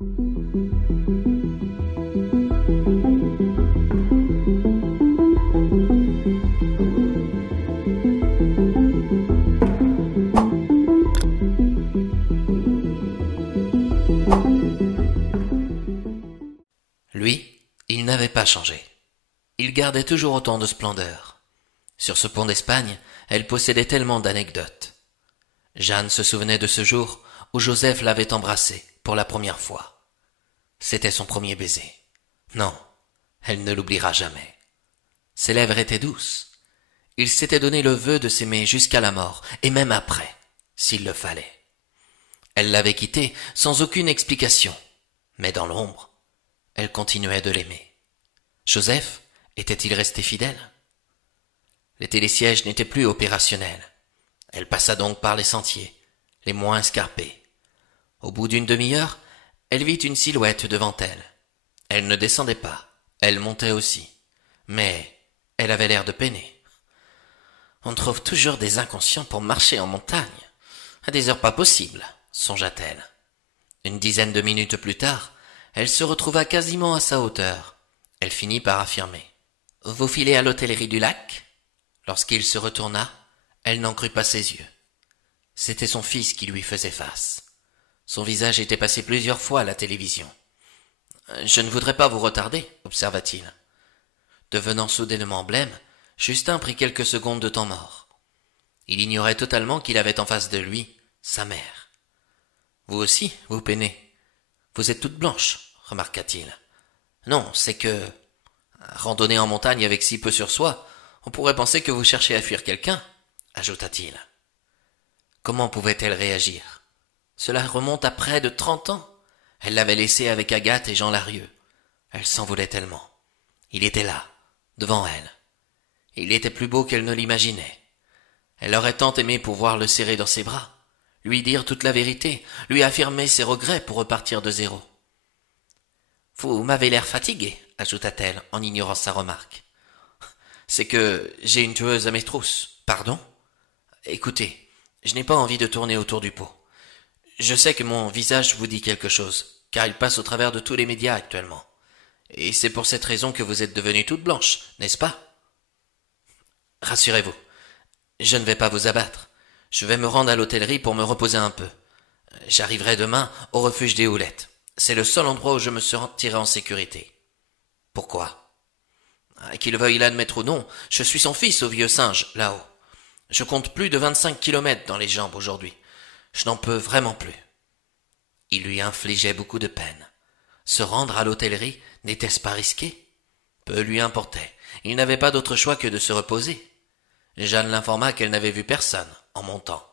Lui, il n'avait pas changé. Il gardait toujours autant de splendeur. Sur ce pont d'Espagne, elle possédait tellement d'anecdotes. Jeanne se souvenait de ce jour où Joseph l'avait embrassée pour la première fois. C'était son premier baiser. Non, elle ne l'oubliera jamais. Ses lèvres étaient douces. Il s'était donné le vœu de s'aimer jusqu'à la mort, et même après, s'il le fallait. Elle l'avait quitté sans aucune explication, mais dans l'ombre, elle continuait de l'aimer. Joseph était-il resté fidèle? Les télésièges n'étaient plus opérationnels. Elle passa donc par les sentiers, les moins escarpés. Au bout d'une demi-heure, elle vit une silhouette devant elle. Elle ne descendait pas, elle montait aussi. Mais elle avait l'air de peiner. On trouve toujours des inconscients pour marcher en montagne. À des heures pas possibles, songea-t-elle. Une dizaine de minutes plus tard, elle se retrouva quasiment à sa hauteur. Elle finit par affirmer. « Vous filez à l'hôtellerie du lac ?» Lorsqu'il se retourna, elle n'en crut pas ses yeux. C'était son fils qui lui faisait face. Son visage était passé plusieurs fois à la télévision. « Je ne voudrais pas vous retarder, » observa-t-il. Devenant soudainement blême, Justin prit quelques secondes de temps mort. Il ignorait totalement qu'il avait en face de lui sa mère. « Vous aussi, vous peinez. Vous êtes toute blanche, » remarqua-t-il. « Non, c'est que... randonner en montagne avec si peu sur soi, on pourrait penser que vous cherchez à fuir quelqu'un, » ajouta-t-il. Comment pouvait-elle réagir? Cela remonte à près de 30 ans. Elle l'avait laissé avec Agathe et Jean Larieux. Elle s'en voulait tellement. Il était là, devant elle. Il était plus beau qu'elle ne l'imaginait. Elle aurait tant aimé pouvoir le serrer dans ses bras, lui dire toute la vérité, lui affirmer ses regrets pour repartir de zéro. « Vous m'avez l'air fatigué, » ajouta-t-elle en ignorant sa remarque. « C'est que j'ai une tueuse à mes trousses. Pardon ? Écoutez, je n'ai pas envie de tourner autour du pot. Je sais que mon visage vous dit quelque chose, car il passe au travers de tous les médias actuellement. Et c'est pour cette raison que vous êtes devenue toute blanche, n'est-ce pas ? Rassurez-vous, je ne vais pas vous abattre. Je vais me rendre à l'hôtellerie pour me reposer un peu. J'arriverai demain au refuge des Houlettes. C'est le seul endroit où je me sentirai en sécurité. Pourquoi ? Qu'il veuille l'admettre ou non, je suis son fils au vieux singe, là-haut. Je compte plus de 25 kilomètres dans les jambes aujourd'hui. Je n'en peux vraiment plus. Il lui infligeait beaucoup de peine. Se rendre à l'hôtellerie, n'était-ce pas risqué ? Peu lui importait. Il n'avait pas d'autre choix que de se reposer. Jeanne l'informa qu'elle n'avait vu personne en montant.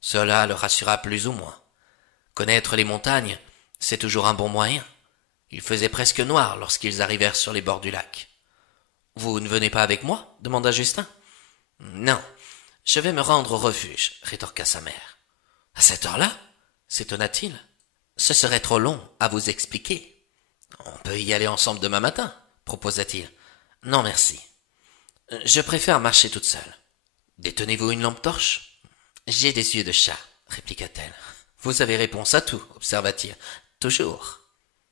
Cela le rassura plus ou moins. Connaître les montagnes, c'est toujours un bon moyen. Il faisait presque noir lorsqu'ils arrivèrent sur les bords du lac. « Vous ne venez pas avec moi ?» demanda Justin. « Non, je vais me rendre au refuge, » rétorqua sa mère. « À cette heure-là » s'étonna-t-il. « Ce serait trop long à vous expliquer. »« On peut y aller ensemble demain matin » proposa-t-il. « Non, merci. Je préfère marcher toute seule. »« Détenez-vous une lampe torche ?»« J'ai des yeux de chat, » répliqua-t-elle. « Vous avez réponse à tout, » observa-t-il. « Toujours. »«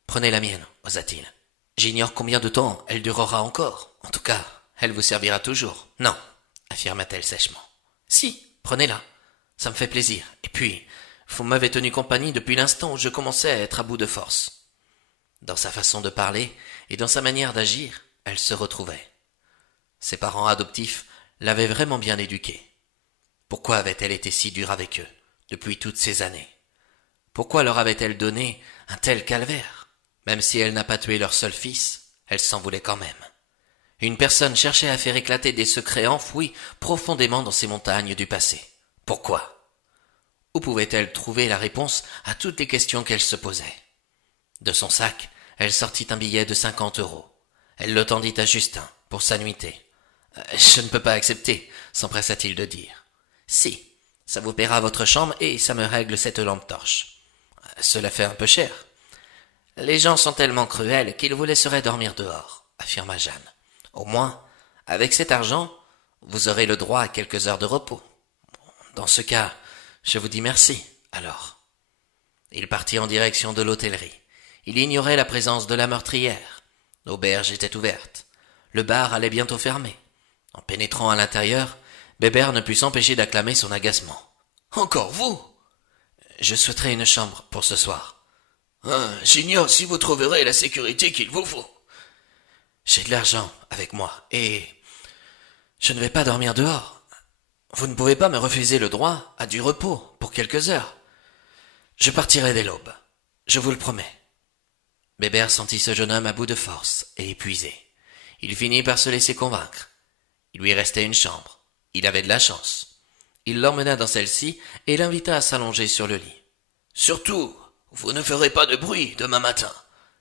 Prenez la mienne, » osa-t-il. « J'ignore combien de temps elle durera encore. En tout cas, elle vous servira toujours. »« Non, » affirma-t-elle sèchement. « Si, prenez-la. Ça me fait plaisir. Et puis, vous m'avez tenu compagnie depuis l'instant où je commençais à être à bout de force. » Dans sa façon de parler et dans sa manière d'agir, elle se retrouvait. Ses parents adoptifs l'avaient vraiment bien éduquée. Pourquoi avait-elle été si dure avec eux depuis toutes ces années? Pourquoi leur avait-elle donné un tel calvaire? Même si elle n'a pas tué leur seul fils, elle s'en voulait quand même. Une personne cherchait à faire éclater des secrets enfouis profondément dans ces montagnes du passé. Pourquoi? Où pouvait-elle trouver la réponse à toutes les questions qu'elle se posait? De son sac, elle sortit un billet de 50 €. Elle le tendit à Justin pour sa nuitée. « Je ne peux pas accepter, » s'empressa-t-il de dire. « Si, ça vous paiera votre chambre et ça me règle cette lampe torche. »« Cela fait un peu cher. »« Les gens sont tellement cruels qu'ils vous laisseraient dormir dehors, » affirma Jeanne. « Au moins, avec cet argent, vous aurez le droit à quelques heures de repos. Dans ce cas, je vous dis merci, alors. » Il partit en direction de l'hôtellerie. Il ignorait la présence de la meurtrière. L'auberge était ouverte. Le bar allait bientôt fermer. En pénétrant à l'intérieur, Bébert ne put s'empêcher d'acclamer son agacement. « Encore vous !»« Je souhaiterais une chambre pour ce soir. »« J'ignore si vous trouverez la sécurité qu'il vous faut. »« J'ai de l'argent avec moi, et je ne vais pas dormir dehors. Vous ne pouvez pas me refuser le droit à du repos pour quelques heures. Je partirai dès l'aube, je vous le promets. » Bébert sentit ce jeune homme à bout de force et épuisé. Il finit par se laisser convaincre. Il lui restait une chambre. Il avait de la chance. Il l'emmena dans celle-ci et l'invita à s'allonger sur le lit. « Surtout, vous ne ferez pas de bruit demain matin, »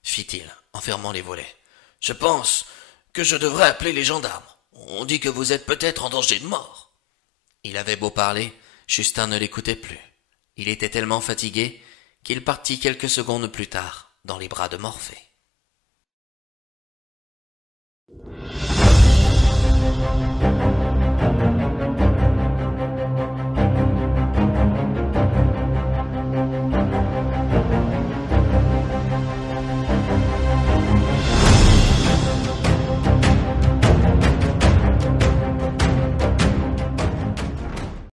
fit-il, en fermant les volets. « Je pense que je devrais appeler les gendarmes. On dit que vous êtes peut-être en danger de mort. » Il avait beau parler, Justin ne l'écoutait plus. Il était tellement fatigué qu'il partit quelques secondes plus tard dans les bras de Morphée.